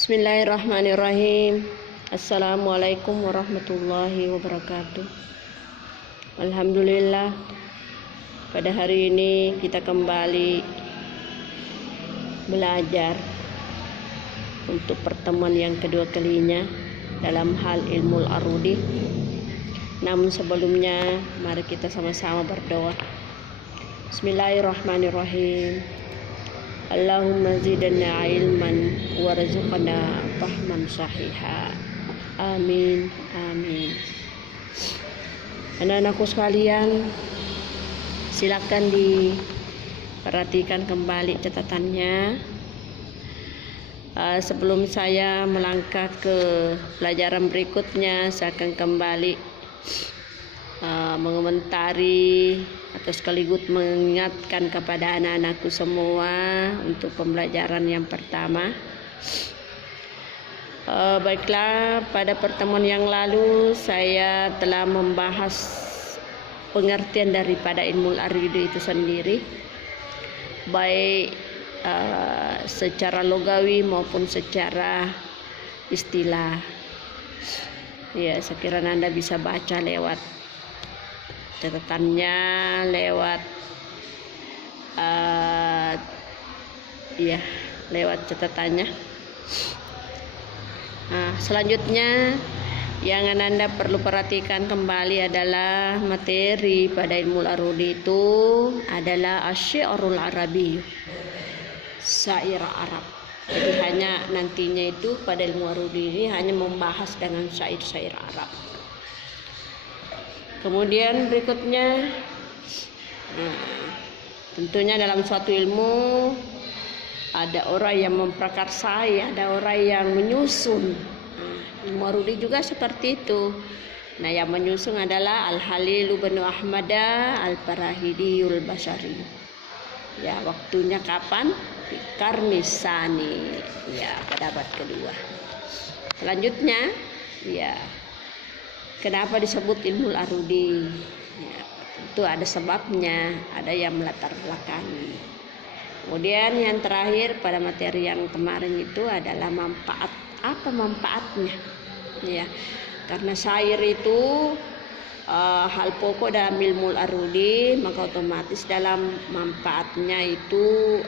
Bismillahirrahmanirrahim. Assalamualaikum warahmatullahi wabarakatuh. Alhamdulillah, pada hari ini kita kembali belajar untuk pertemuan yang kedua kalinya dalam hal ilmu al-arudi. Namun sebelumnya mari kita sama-sama berdoa. Bismillahirrahmanirrahim. Allahumma zidna ilman warzuqna fahman sahiha. Amin, amin. Anak-anakku sekalian, silakan diperhatikan kembali catatannya. Sebelum saya melangkah ke pelajaran berikutnya, saya akan kembali mengomentari atau sekaligus mengingatkan kepada anak-anakku semua untuk pembelajaran yang pertama. Baiklah, pada pertemuan yang lalu saya telah membahas pengertian daripada ilmu al-arudi itu sendiri, baik secara logawi maupun secara istilah. Ya, sekiranya Anda bisa baca lewat catatannya, lewat lewat catatannya. Nah, selanjutnya yang Anda perlu perhatikan kembali adalah materi pada ilmu al-arudi itu adalah asy-syi'rul arabi, syair Arab. Jadi hanya nantinya itu pada ilmu al-arudi ini hanya membahas dengan syair-syair Arab. Kemudian berikutnya, tentunya dalam suatu ilmu ada orang yang memprakarsai, ada orang yang menyusun. Ilmu al-arudi juga seperti itu. Nah, yang menyusun adalah Al-Halil bin Ahmad Al-Farahidiyul Basari. Ya, waktunya kapan? Di Karnisani, ya, pada abad kedua. Selanjutnya, ya, kenapa disebut ilmu al-arudi? Ya, itu ada sebabnya, ada yang melatar belakangi. Kemudian yang terakhir pada materi yang kemarin itu adalah manfaat. Apa manfaatnya? Ya, karena syair itu hal pokok dalam ilmu al-arudi, maka otomatis dalam manfaatnya itu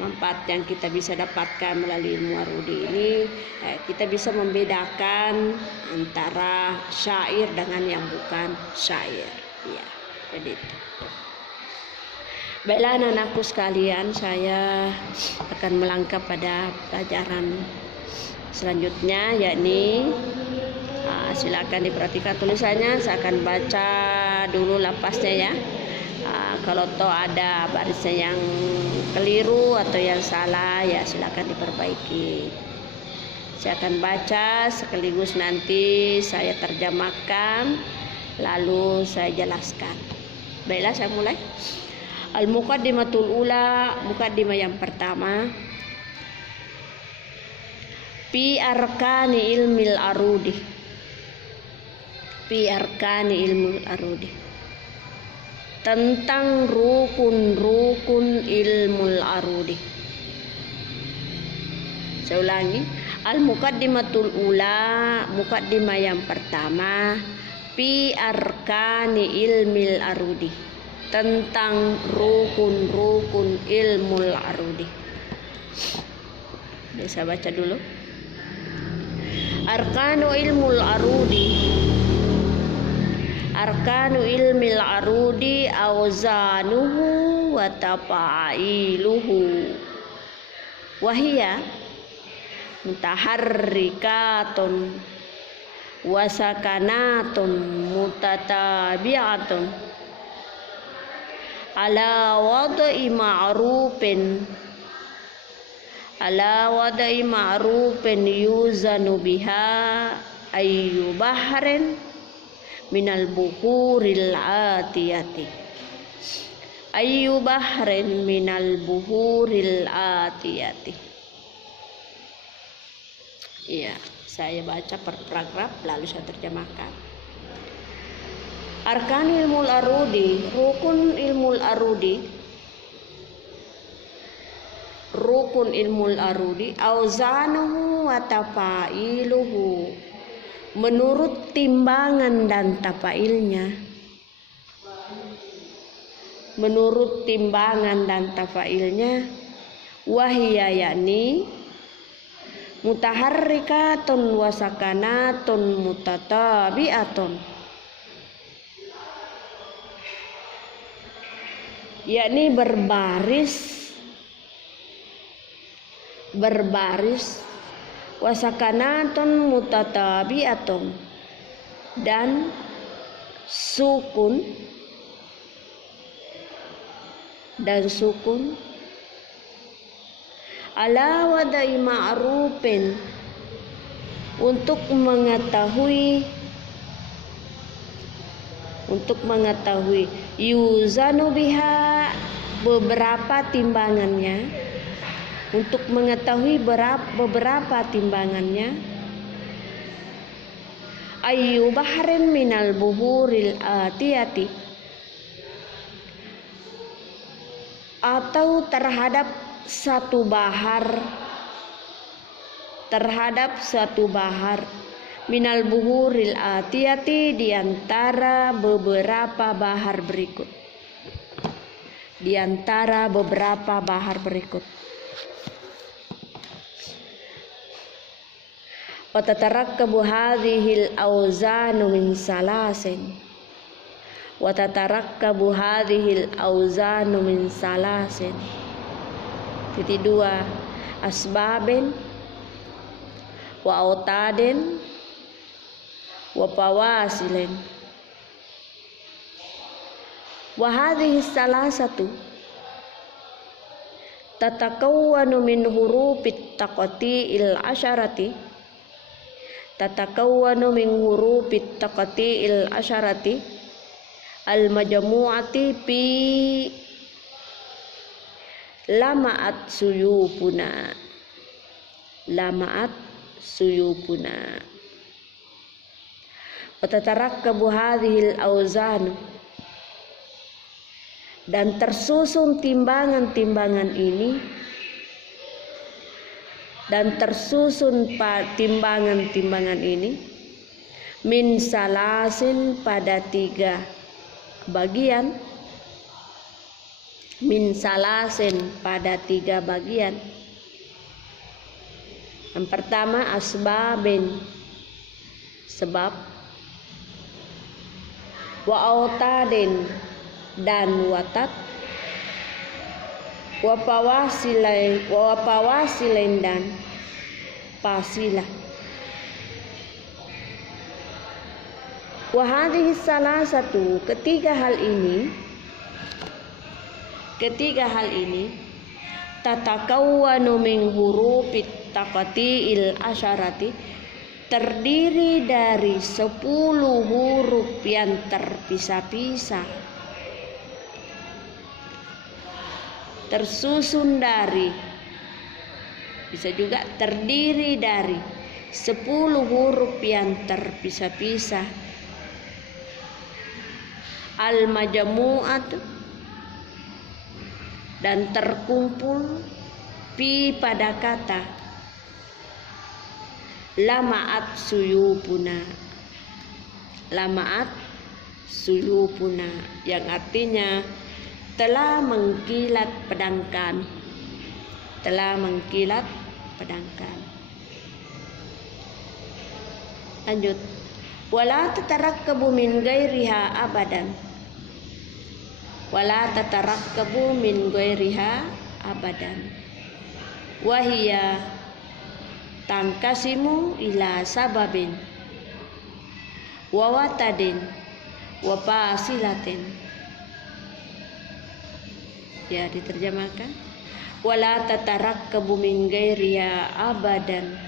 manfaat yang kita bisa dapatkan melalui ilmu al-arudi ini, kita bisa membedakan antara syair dengan yang bukan syair. Ya, jadi itu. Baiklah anak-anakku sekalian, saya akan melangkah pada pelajaran selanjutnya, yakni silakan diperhatikan tulisannya. Saya akan baca dulu lapasnya ya. Kalau toh ada barisnya yang keliru atau yang salah, ya silakan diperbaiki. Saya akan baca sekaligus nanti saya terjemahkan, lalu saya jelaskan. Baiklah, saya mulai. Al-Muqaddimatul Ula, mukaddimah yang pertama. Fi arkani ilmil arudi. Fi arkani ilmil arudi. Tentang rukun-rukun ilmu al-arudi. Saya ulangi. Al-Muqaddimatul Ula, mukaddimah yang pertama. Fi arkani ilmil arudi. Tentang rukun-rukun ilmu al-arudi. Saya baca dulu. Arkanu ilmu al-arudi. Arkanu ilmi al-arudi awzanuhu wa tafailuhu. Wahia mutaharrikatun wa sakanatun mutatabi'atun ala wada'i ma'rufin yuzanu biha ayyu bahrin minal buhuril atiyati. Ayyu bahrin minal buhuril atiyati. Iya, saya baca per paragraf lalu saya terjemahkan. Arkan ilmu al-arudi, rukun ilmu al-arudi rukun ilmul arudi auzanuhu wa tafailuhu, menurut timbangan dan tafailnya. Menurut timbangan dan tafailnya, wahia yakni mutaharrikatun wa sakanatun mutatabi'atun, yakni berbaris wasakanatun mutatabi'atun, dan sukun ala wadai ma'rufin, untuk mengetahui yuzanu biha, beberapa timbangannya, untuk mengetahui beberapa timbangannya. Ayyu bahrin minal buhuril atiyati, atau terhadap satu bahar minal buhuril atiyati, di antara beberapa bahar berikut. Wa tatarakkabu hadhil auzanu min salasin, wa tatarakkabu hadhil auzanu min salasin. Titik 2, asbabin wa autadin wa pawasilin. Wa hadhihi salasatu tatakawwanu min hurufit taqati'il asyarati, al majmu'ati fi lama'at suyupuna. Wa tatarakkabu hadhil auzan, dan tersusun timbangan-timbangan ini, min salasin, pada 3 bagian. Yang pertama asbabin, sebab, wa autadin, dan watat, wa pawasilain, dan pasilah. Wa hadhihi salasatu, ketiga hal ini tatakawwanu min hurufit taqati'il asyarati, terdiri dari 10 huruf yang terpisah-pisah, tersusun dari, bisa juga terdiri dari 10 huruf yang terpisah-pisah. Al-majmu'at, dan terkumpul pi, pada kata lama'at suyupuna, yang artinya telah mengkilat pedang kami. Lanjut. Wala tatarakkabu min ghairiha abadan. Wahia tangkasimu ila sababin wa watadin wa pasilatin. Ya, diterjemahkan. Wala tatarakkabu min ghairiha abadan.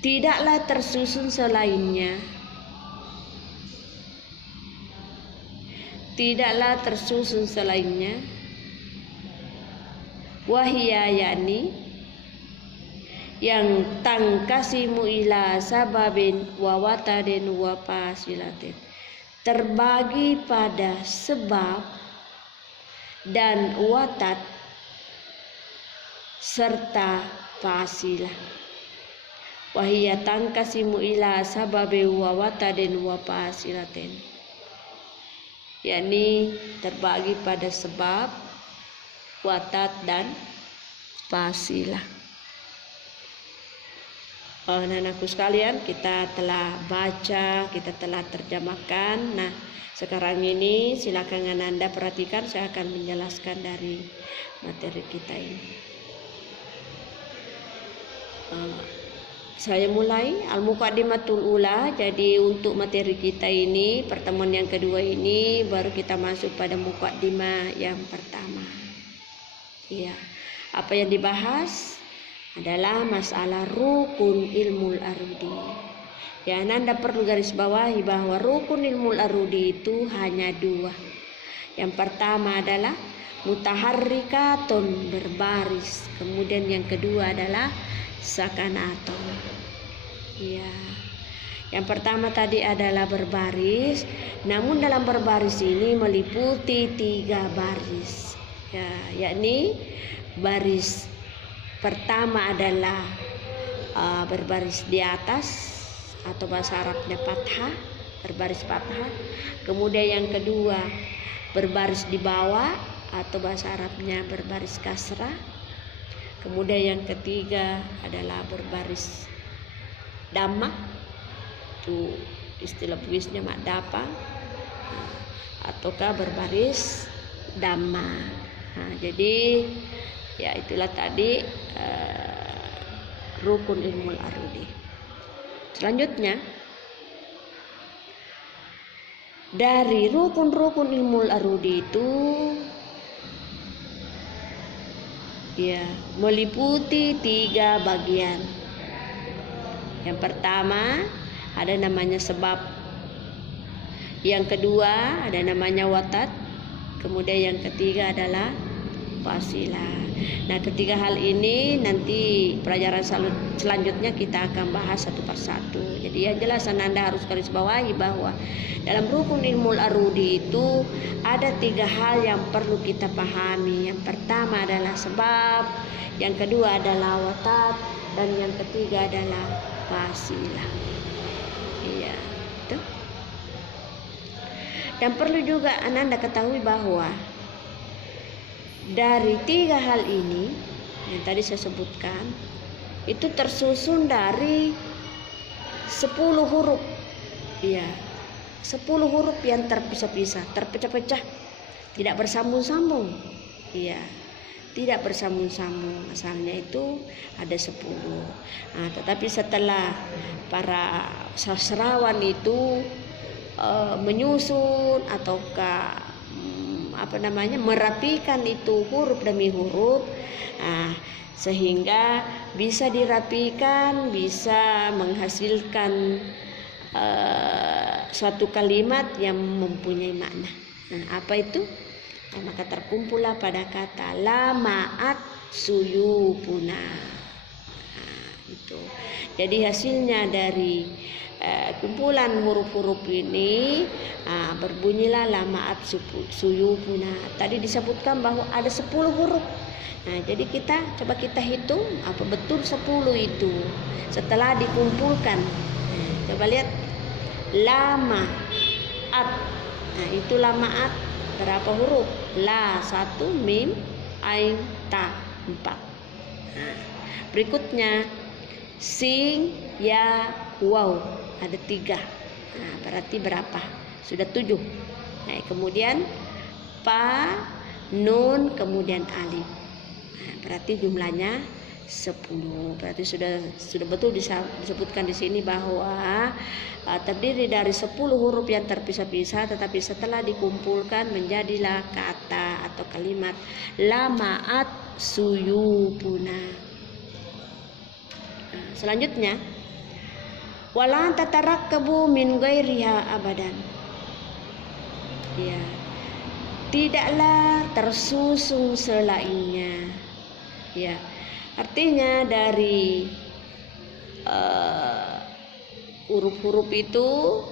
Tidaklah tersusun selainnya. Wahia yakni yang tangkasimu ila sababin wa watadin wa pasilatin, terbagi pada sebab dan watat serta fasilah. Wahia tangkasimu ila sababe wa watadin wa fasilatin. Yakni terbagi pada sebab, watat dan fasilah. Anak-anakku sekalian, kita telah baca, kita telah terjemahkan. Nah, sekarang ini silakan Anda perhatikan, saya akan menjelaskan dari materi kita ini. Saya mulai Al-Muqaddimatul Ula. Jadi untuk materi kita ini, pertemuan yang kedua ini, baru kita masuk pada muqaddimah yang pertama. Ya, apa yang dibahas adalah masalah rukun ilmu arudi. Ya, Anda perlu garis bawahi bahwa rukun ilmu arudi itu hanya dua. Yang pertama adalah mutaharrikatun, berbaris. Kemudian yang kedua adalah sakanatun. Ya. Yang pertama tadi adalah berbaris, namun dalam berbaris ini meliputi 3 baris. Ya, yakni baris pertama adalah berbaris di atas atau bahasa Arabnya fathah, berbaris fathah. Kemudian yang kedua berbaris di bawah atau bahasa Arabnya berbaris kasrah. Kemudian yang ketiga adalah berbaris dhamma, itu istilah Bugisnya makdapa, ataukah berbaris dhamma. Nah, jadi ya itulah tadi rukun ilmu arudi. Selanjutnya dari rukun-rukun ilmu arudi itu ya meliputi 3 bagian. Yang pertama ada namanya sebab, yang kedua ada namanya watat, kemudian yang ketiga adalah fasilah. Nah, ketiga hal ini nanti pelajaran selanjutnya kita akan bahas satu persatu. Jadi yang jelas Anda harus garis bawahi bahwa dalam rukun ilmu arudi itu ada 3 hal yang perlu kita pahami. Yang pertama adalah sebab, yang kedua adalah watat, dan yang ketiga adalah fasilah. Iya, itu. Dan perlu juga Anda ketahui bahwa dari 3 hal ini yang tadi saya sebutkan itu tersusun dari 10 huruf. Iya, 10 huruf yang terpisah-pisah, terpecah-pecah, tidak bersambung-sambung. Iya, tidak bersambung-sambung. Asalnya itu ada 10. Nah, tetapi setelah para sastrawan itu menyusun ataukah merapikan itu huruf demi huruf, sehingga bisa dirapikan, bisa menghasilkan suatu kalimat yang mempunyai makna. Nah, apa itu? Maka terkumpullah pada kata lamaat suyupuna. Itu. Jadi hasilnya dari kumpulan huruf-huruf ini berbunyilah lamaat suyupuna. Tadi disebutkan bahwa ada 10 huruf. Nah, jadi coba kita hitung apa betul 10 itu setelah dikumpulkan. Coba lihat lamaat. Nah, itu lamaat berapa huruf? La 1, mim, ain, ta 4. Nah, berikutnya sin, ya, waw ada 3. Nah, berarti berapa? Sudah 7. Nah, kemudian pa, nun, kemudian alif. Nah, berarti jumlahnya 10. Berarti sudah betul disebutkan di sini bahwa terdiri dari 10 huruf yang terpisah-pisah, tetapi setelah dikumpulkan menjadilah kata atau kalimat lamaat suyupuna. Nah, selanjutnya wala tatarakkabu min ghairiha abadan. Ya, tidaklah tersusun selainnya. Ya, artinya dari huruf-huruf itu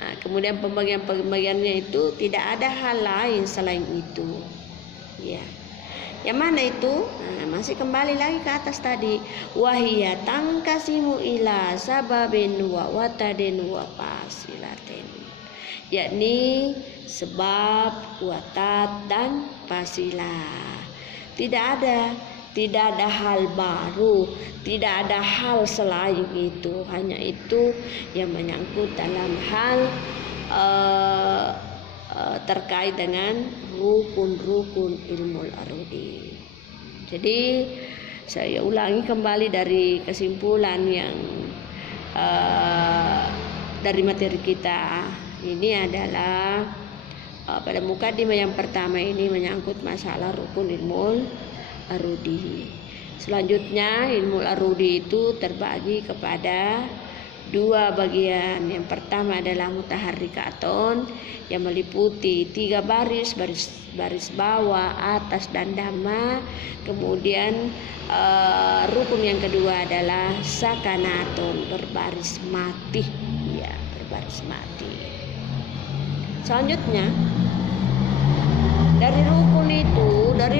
Nah, kemudian pembagiannya itu tidak ada hal lain selain itu. Ya. Yang mana itu? Nah, masih kembali lagi ke atas tadi. Wahia tangkasimu ila sababin wa watadin wa fasilatin. Yakni sebab, watat dan fasilah. Tidak ada hal baru, tidak ada hal selain itu. Hanya itu yang menyangkut dalam hal terkait dengan rukun-rukun ilmu arudi. Jadi saya ulangi kembali dari kesimpulan yang dari materi kita. Ini adalah pada mukadimah yang pertama ini menyangkut masalah rukun ilmu arudi. Selanjutnya ilmu arudi itu terbagi kepada dua bagian. Yang pertama adalah mutaharrikatun yang meliputi 3 baris bawah, atas dan dhamma. Kemudian rukun yang kedua adalah sakanatun, berbaris mati. Ya, berbaris mati. Selanjutnya dari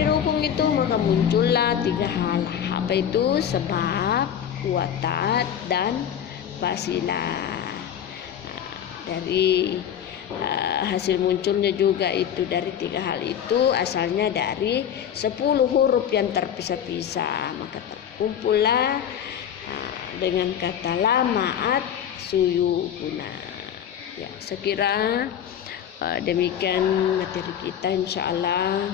rukun itu maka muncullah 3 hal. Apa itu? Sebab, watat dan fasilah. Dari hasil munculnya juga itu dari 3 hal itu asalnya dari 10 huruf yang terpisah-pisah, maka terkumpullah dengan kata lamaat suyukuna. Ya, sekira demikian materi kita, insyaallah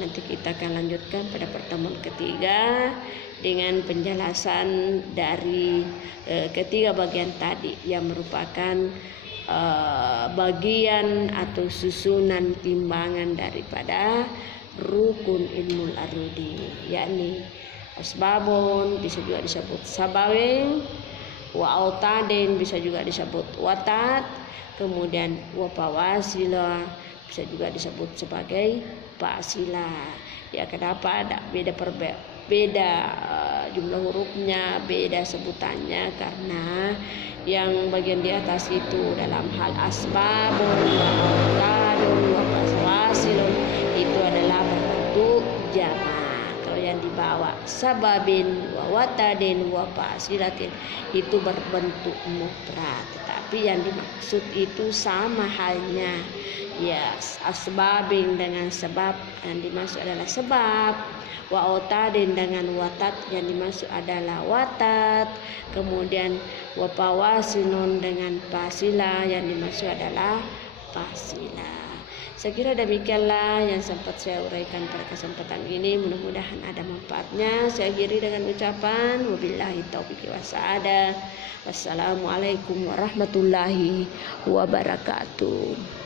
nanti kita akan lanjutkan pada pertemuan ketiga dengan penjelasan dari ketiga bagian tadi yang merupakan bagian atau susunan timbangan daripada rukun ilmu arudi, yakni asbabun bisa juga disebut sabawin, wa autadin bisa juga disebut watat, kemudian wa fawasila bisa juga disebut sebagai fasilah. Ya, kenapa ada beda jumlah hurufnya, beda sebutannya? Karena yang bagian di atas itu dalam hal asbabun wa autadun wa fawasilun itu adalah berbentuk jamak. Kalau yang di bawah sababin wa watadin wa fasilatin itu berbentuk mufrad. Tetapi yang dimaksud itu sama halnya. Ya, asbabin dengan sebab yang dimaksud adalah sebab, wa otadin dengan watat yang dimaksud adalah watat, kemudian wa fawasilun dengan fasilah yang dimaksud adalah fasilah. Saya kira demikianlah yang sempat saya uraikan pada kesempatan ini. Mudah-mudahan ada manfaatnya. Saya akhiri dengan ucapan wabillahi taufiq wassadah. Wassalamualaikum warahmatullahi wabarakatuh.